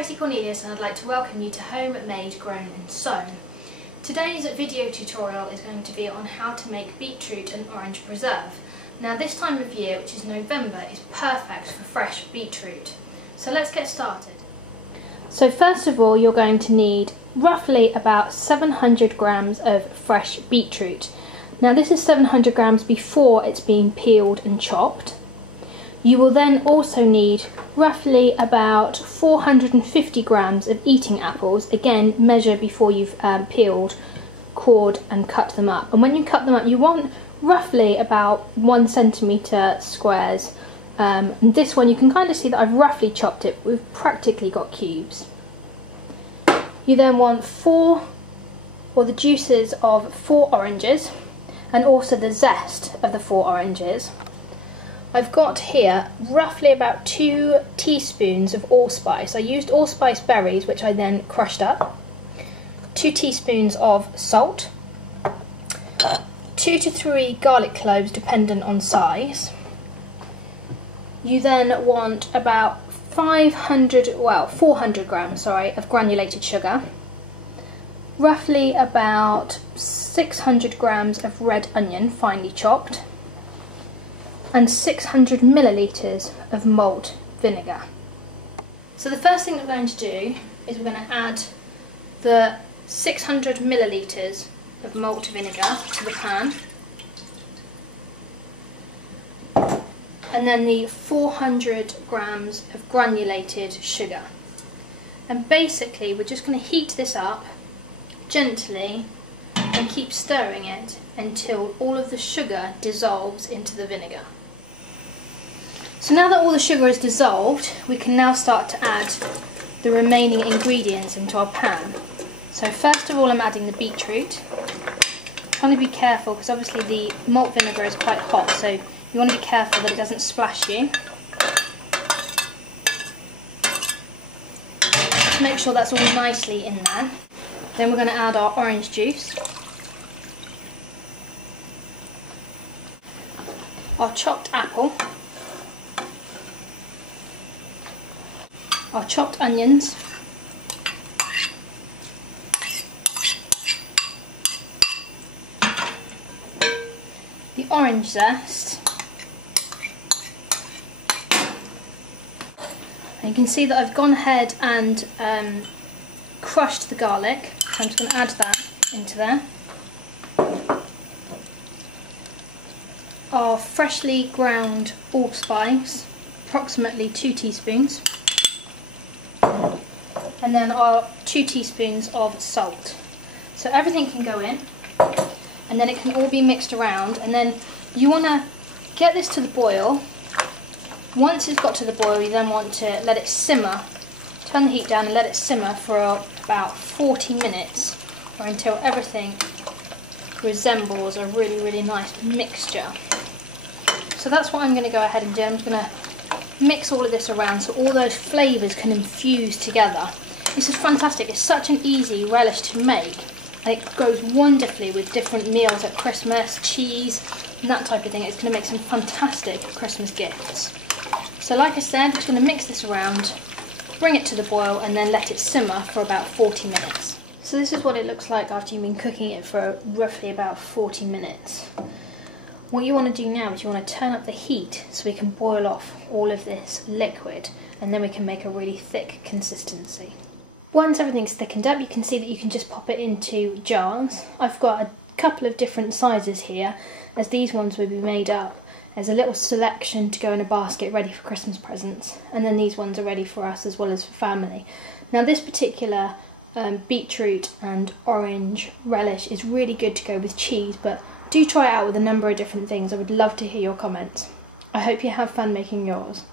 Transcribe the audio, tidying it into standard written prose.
Tracy Cornelius and I'd like to welcome you to Homemade, Grown and Sewn. Today's video tutorial is going to be on how to make beetroot and orange preserve. Now this time of year, which is November, is perfect for fresh beetroot. So let's get started. So first of all, you're going to need roughly about 700 grams of fresh beetroot. Now this is 700 grams before it's been peeled and chopped. You will then also need roughly about 450 grams of eating apples. Again, measure before you've peeled, cored and cut them up. And when you cut them up, you want roughly about 1 centimetre squares. And this one, you can kind of see that I've roughly chopped it. We've practically got cubes. You then want the juices of 4 oranges and also the zest of the 4 oranges. I've got here roughly about 2 teaspoons of allspice. I used allspice berries, which I then crushed up. 2 teaspoons of salt. 2 to 3 garlic cloves, dependent on size. You then want about 400 grams, of granulated sugar. Roughly about 600 grams of red onion, finely chopped. And 600 millilitres of malt vinegar. So the first thing that we're going to do is we're going to add the 600 millilitres of malt vinegar to the pan, and then the 400 grams of granulated sugar. And basically we're just going to heat this up gently and keep stirring it until all of the sugar dissolves into the vinegar. So now that all the sugar is dissolved, we can now start to add the remaining ingredients into our pan. So first of all, I'm adding the beetroot. Trying to be careful because obviously the malt vinegar is quite hot, so you want to be careful that it doesn't splash you. Just make sure that's all nicely in there. Then we're going to add our orange juice, our chopped apple, our chopped onions, the orange zest, and you can see that I've gone ahead and crushed the garlic, so I'm just going to add that into there. Our freshly ground allspice, approximately 2 teaspoons. And then our 2 teaspoons of salt. So everything can go in, and then it can all be mixed around, and then you want to get this to the boil. Once it's got to the boil, you then want to let it simmer, turn the heat down and let it simmer for about 40 minutes, or until everything resembles a really nice mixture. So that's what I'm going to go ahead and do. I'm just going to mix all of this around so all those flavours can infuse together. This is fantastic. It's such an easy relish to make, and it goes wonderfully with different meals at Christmas, cheese and that type of thing. It's going to make some fantastic Christmas gifts. So like I said, I'm just going to mix this around, bring it to the boil and then let it simmer for about 40 minutes. So this is what it looks like after you've been cooking it for roughly about 40 minutes. What you want to do now is you want to turn up the heat so we can boil off all of this liquid, and then we can make a really thick consistency. Once everything's thickened up, you can see that you can just pop it into jars. I've got a couple of different sizes here, as these ones will be made up as a little selection to go in a basket ready for Christmas presents, and then these ones are ready for us as well as for family. Now this particular beetroot and orange relish is really good to go with cheese, but do try it out with a number of different things. I would love to hear your comments. I hope you have fun making yours.